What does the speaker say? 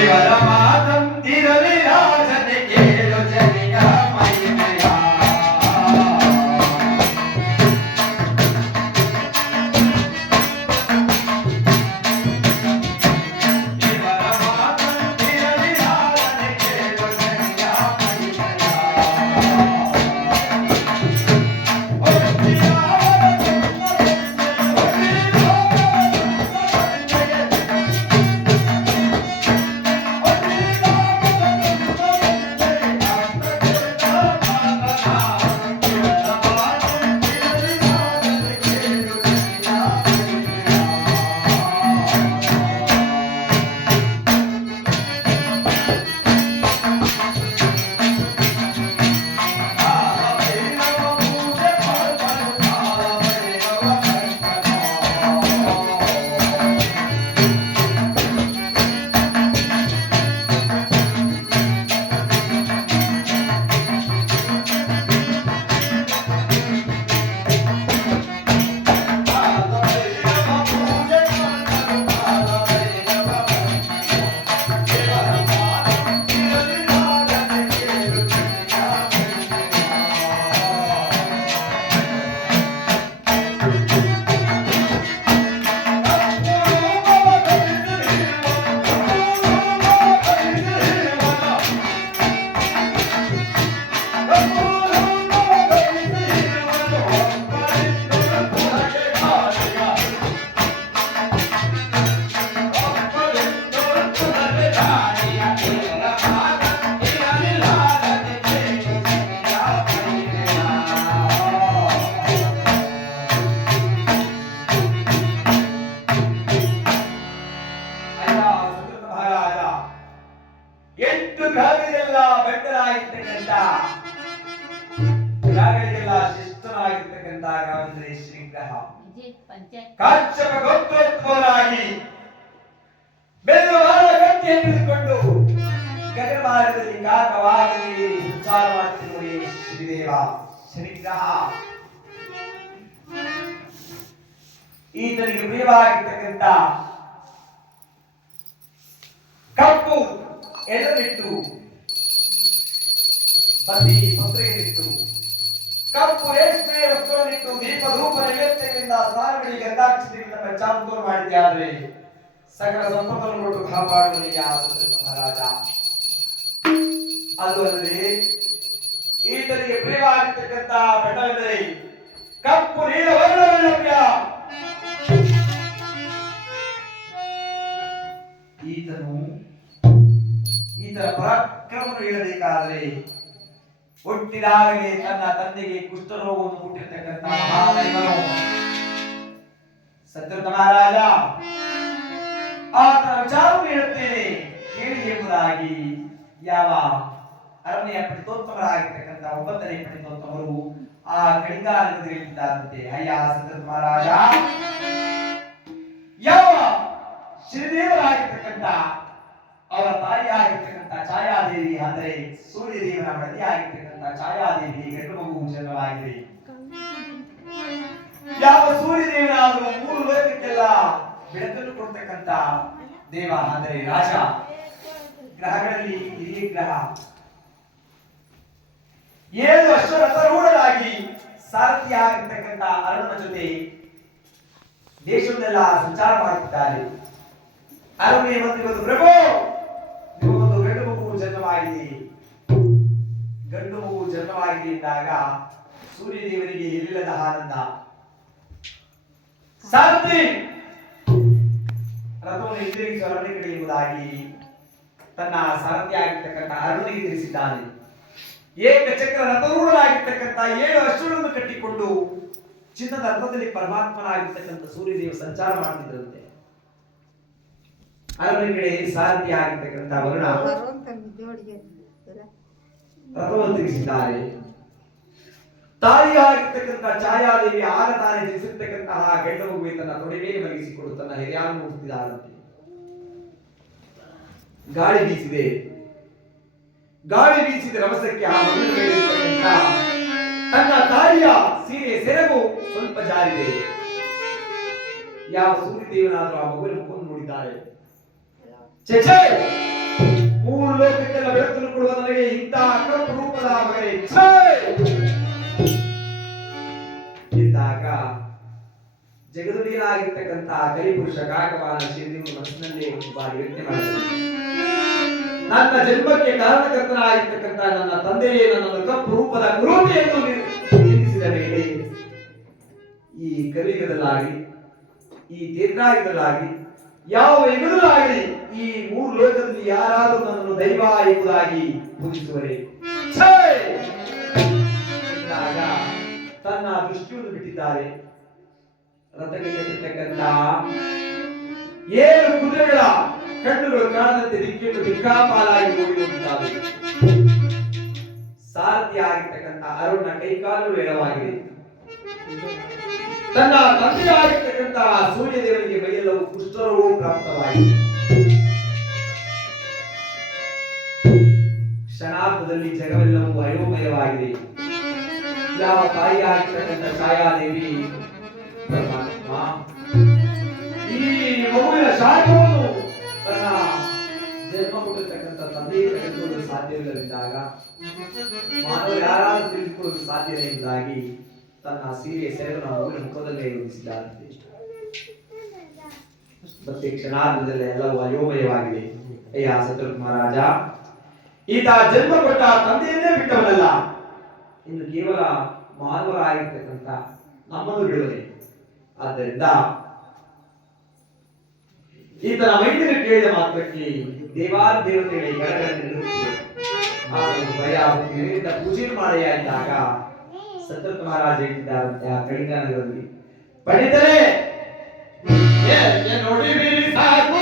ಇವರ ಮಾತಂತಿರಲಿ ರಾಜನೆ ಕೇಳು ಜನಿಯ ಮಹಿಮೆಯ ಗ್ರಹಗಳಿಗೆಲ್ಲ ಬೆಟ್ಟರಾಗಿರ್ತಕ್ಕಂಥ ಗ್ರಹಗಳಿಗೆಲ್ಲ ಶಿಸ್ತನಾಗಿರ್ತಕ್ಕಂಥ ಗ್ರಹವೆಂದರೆ ಶ್ರೀಗ್ರಹ. ಕಾಶ್ಯಪ ಗೋತ್ರೋದ್ಭವನಾಗಿ ಬೆಲ್ಲವಾದ ಗಟ್ಟಿಯನ್ನು ಹಿಡಿದುಕೊಂಡು ಗಗನಮಾರ್ಗದಲ್ಲಿ ಕಾಕವಾಗಲಿ ಸಂಚಾರ ಮಾಡುತ್ತಿರುವ ಶ್ರೀದೇವ ಶ್ರೀಗ್ರಹ. ಈತನಿಗೆ ಪ್ರಿಯವಾಗಿರ್ತಕ್ಕಂಥ ಕಪ್ಪು ಎಳನಿಟ್ಟು ಬದಿ ಪತ್ರೆಯನ್ನಿಟ್ಟು ಕಪ್ಪು ರೇಷ್ಮೆ ವಸ್ತ್ರವನ್ನಿಟ್ಟು ದೀಪ ಧೂಪ ನೈವೇದ್ಯಗಳಿಂದ ಸ್ನಾನಗಳಿಗೆ ಗಂಧಾಕ್ಷತೆಗಳಿಂದ ಪಂಚಾಮೃತ ಮಾಡಿದೆ. ಆದರೆ ಸಕಲ ಸಂಪತ್ತನ್ನು ಕೊಟ್ಟು ಕಾಪಾಡುವನಿಗೆ ಆ ಮಹಾರಾಜ. ಅದು ಅಲ್ಲದೆ ಈತನಿಗೆ ಪ್ರಿಯವಾಗಿರ್ತಕ್ಕಂಥ ಬಣ್ಣವೆಂದರೆ ಕಪ್ಪು ನೀಲ ವರ್ಣವನ್ನಪ್ಯ. ಈತನ ಪರಾಕ್ರಮವನ್ನು ಹೇಳಬೇಕಾದರೆ ಹುಟ್ಟಿದಾಗಲೇ ತನ್ನ ತಂದೆಗೆ ಕುಷ್ಠರೋಗವನ್ನು ಹುಟ್ಟಿರ್ತಕ್ಕಂಥ ಮಹಾದೈವನು ಸತ್ಯವ್ರತ ಮಹಾರಾಜ. ಆತನ ವಿಚಾರವನ್ನು ಹೇಳುತ್ತೇನೆ ಕೇಳಿ ಎಂಬುದಾಗಿ ಯಾವ ಅರಮನೆಯ ಪಂಡಿತೋತ್ತಮರಾಗಿರ್ತಕ್ಕಂಥ ಒಬ್ಬಂದನೇ ಪಂಡಿತೋತ್ತಮರು ಆ ಕಡಿಗಾಲದಲ್ಲಿದ್ದಾರಂತೆ. ಅಯ್ಯ ಸತ್ಯವ್ರತ ಮಹಾರಾಜ, ಯಾವ ಶ್ರೀದೇವರಾಗಿರ್ತಕ್ಕಂಥ ಅವರ ತಾಯಿಯಾಗಿರ್ತಕ್ಕಂಥ ಛಾಯಾದೇವಿ ಅಂದರೆ ಸೂರ್ಯದೇವನ ಮಡದಿಯಾಗಿರ್ತಕ್ಕಂಥ ಛಾಯಾದೇವಿ ಗಂಡು ಮಗು ಜನ್ಮವಾಗಿದೆ. ಯಾವ ಸೂರ್ಯದೇವನಾದರೂ ಮೂರು ಲೋಕಕ್ಕೆಲ್ಲ ಬೆಳಕನ್ನು ಕೊಡ್ತಕ್ಕಂಥ ದೇವ ಅಂದರೆ ರಾಜ. ಗ್ರಹಗಳಲ್ಲಿ ಹಿರಿಯ ಗ್ರಹ 7 ವರ್ಷ ರಥರೂಢರಾಗಿ ಸಾರಥಿಯಾಗಿರ್ತಕ್ಕಂಥ ಅರುಣನ ಜೊತೆ ದೇಶವನ್ನೆಲ್ಲ ಸಂಚಾರ ಮಾಡುತ್ತಿದ್ದಾರೆ. ಅರುಣೆ ಮಂತ್ರಿ ಪ್ರಭು, ನಿಮಗೊಂದು ಗಂಡು ಮಗು ಜನ್ಮವಾಗಿದೆ. ಗಂಡು ಮಗು ಜನ್ಮವಾಗಿದೆ ಎಂದಾಗ ಸೂರ್ಯದೇವರಿಗೆ ಎಲ್ಲಿಲ್ಲದ ಆನಂದ. ಸಾರಥಿ ರಥವನ್ನು ಹಿಂದಿರುಗಿಸುವ ಅರಣ್ಯ ಕಡೆ ಎಂಬುದಾಗಿ ತನ್ನ ಸಾರಥಿಯಾಗಿರ್ತಕ್ಕಂಥ ಅರುಣಿಗೆ ತಿಳಿಸಿದ್ದಾನೆ. ಏಕಚಕ್ರ ರಥರೂಢರಾಗಿರ್ತಕ್ಕಂಥ 7 ಅಶ್ವಗಳನ್ನು ಕಟ್ಟಿಕೊಂಡು ಚಿನ್ನದ ರಥದಲ್ಲಿ ಪರಮಾತ್ಮನಾಗಿರ್ತಕ್ಕಂಥ ಸೂರ್ಯದೇವ ಸಂಚಾರ ಮಾಡುತ್ತಿದ್ದಂತೆ. ಅರಣ್ಯ ಕಡೆ ಸಾರಥಿಯಾಗಿರ್ತಕ್ಕಂಥ ವರುಣ ರಥವನ್ನು ತಿರುಗಿಸಿದ್ದಾರೆ. ತಾಯಿಯಾಗಿರ್ತಕ್ಕಂಥ ಛಾಯಾದೇವಿ ಆಗ ತಾನೇ ಜನಿಸಿರ್ತಕ್ಕಂತಹ ಗಂಡು ಮಗುವೆ ತನ್ನ ತೊಡೆ ಮೇಲೆ ಮಲಗಿಸಿಕೊಂಡು ತನ್ನ ಹಿರಿಯನ್ನು ಮುಟ್ಟಿದ್ದಾರಂತೆ. ಗಾಳಿ ಬೀಸಿದೆ. ಗಾಳಿ ಬೀಸಿದ ರಭಸಕ್ಕೆ ಆ ಮಗುವಿನ ಮೇಲಿರ್ತಕ್ಕಂಥ ತನ್ನ ತಾಯಿಯ ಸೀರೆ ಸೆರಗು ಸ್ವಲ್ಪ ಜಾರಿದೆ. ಯಾವ ಸೂರ್ಯದೇವನಾದರೂ ಆ ಮಗುವಿನ ಮುಖವನ್ನು ನೋಡಿದ್ದಾರೆ. ಛೇ ಮೂರು ಲೋಕಕ್ಕೆಲ್ಲ ಬೆಳಕನ್ನು ಕೊಡುವ ನನಗೆ ಇಂತಹ ಕಪ್ಪು ರೂಪದ ಮಗನೇ ಇದ್ದಾಗ ಜಗದೊಡೆಯನಾಗಿರ್ತಕ್ಕಂತಹ ಕಲಿಪುರುಷ ಕಾಕವಾನ ಶಿವನಿಗೆ ಮನಸ್ಸಿನಲ್ಲಿ ಬಾರಿ ಯೋಚನೆ ಮಾಡಿದರು. ನನ್ನ ಜನ್ಮಕ್ಕೆ ಕಾರಣಕರ್ತನಾಗಿರ್ತಕ್ಕಂಥ ನನ್ನ ತಂದೆಯೇ ನನ್ನನ್ನು ಕಪ್ಪು ರೂಪದ ಕ್ರೂಪಿಯನ್ನು ನಿಂದಿಸಿದ ಮೇಲೆ ಈ ಕಲಿಯುಗದಲ್ಲಾಗಲಿ ಈ ತೀರ್ಥಾಯುಗದಲ್ಲಾಗಲಿ ಯಾವ ಯುಗದಲ್ಲಾಗಲಿ ಈ ಮೂರು ಲೋಕದಲ್ಲಿ ಯಾರಾದರೂ ನನ್ನನ್ನು ದೈವ ಎಂಬುದಾಗಿ ಪೂಜಿಸುವರೆ ಎಂದಾಗ ತನ್ನ ದೃಷ್ಟಿಯನ್ನು ಬಿಟ್ಟಿದ್ದಾರೆ. ರಥಕ್ಕೆ ಕಟ್ಟಿರ್ತಕ್ಕಂಥ 7 ಕುದುರೆಗಳ ಕಣ್ಣುಗಳು ಕಾಣದಂತೆ ದಿಕ್ಕಿಟ್ಟು ದಿಕ್ಕಾಪಾಲಾಗಿ ಓಡಿ ಹೋಗಿದ್ದಾವೆ. ಸಾರಥಿ ಆಗಿರ್ತಕ್ಕಂಥ ಅರುಣ ಕೈಕಾಲು ಎಡವಾಗಿದೆ. ತನ್ನ ತಂದೆಯಾಗಿರ್ತಕ್ಕಂಥ ಸೂರ್ಯದೇವನಿಗೆ ಮೈಯೆಲ್ಲವೂ ಕುಷ್ಠರೋಗವು ಪ್ರಾಪ್ತವಾಗಿದೆ. ಕ್ಷಣಾರ್ಧದಲ್ಲಿ ಜಗವೆಲ್ಲವೂ ಅಯೋಮಯವಾಗಿದೆ. ಯಾವ ತಾಯಿಯಾಗಿರ್ತಕ್ಕಂಥ ಛಾಯಾದೇವಿ ಪರಮಾತ್ಮ ಈ ಮಗುವಿನ ಶಾಖವನ್ನು ತನ್ನ ಜನ್ಮ ಕೊಟ್ಟಿರ್ತಕ್ಕಂಥ ತಂದೆಗೆ ತೆಗೆದುಕೊಳ್ಳಲು ಸಾಧ್ಯವಿಲ್ಲದಿದ್ದಾಗ ಮಾನವರು ಯಾರಾದರೂ ತಿಳಿದುಕೊಳ್ಳಲು ಸಾಧ್ಯವೇ ಇದ್ದಾಗಿ ತನ್ನ ಸೀರೆಯ ಸೆರೆಯನ್ನು ಮಗುವಿನ ಮುಖದಲ್ಲೇ ಇರಿಸಿದ್ದಾರೆ. ಮತ್ತೆ ಕ್ಷಣಾರ್ಧದಲ್ಲಿ ಎಲ್ಲವೂ ಅಯೋಮಯವಾಗಿದೆ. ಅಯ್ಯ ಸತ್ಯವ್ರತ ಮಹಾರಾಜ, ಈತ ಜನ್ಮ ಕೊಟ್ಟ ತಂದೆಯನ್ನೇ ಬಿಟ್ಟವನಲ್ಲ, ಇನ್ನು ಕೇವಲ ಮಾನವರಾಗಿರ್ತಕ್ಕಂಥ ನಮ್ಮನ್ನು ಬಿಡುವನೆ. ಆದ್ದರಿಂದ ಈತನ ಮೈದಿನ ಕೇಳಿದ ಮಾತ್ರಕ್ಕೆ ದೇವಾದೇವತೆಗಳಿಗೆ ಗಡಗಡ ಭಯ ಪೂಜೆ ಮಾಡಿಯ ಎಂದಾಗ ಸತ್ಯವ್ರತ ಮಹಾರಾಜ ಹೇಳಿದ್ದಾರಂತೆ ಆ ಕಳಿಂಗ ನಗರದಲ್ಲಿ ಪಡಿತರೆ ನೋಡಿ ಸಾಕು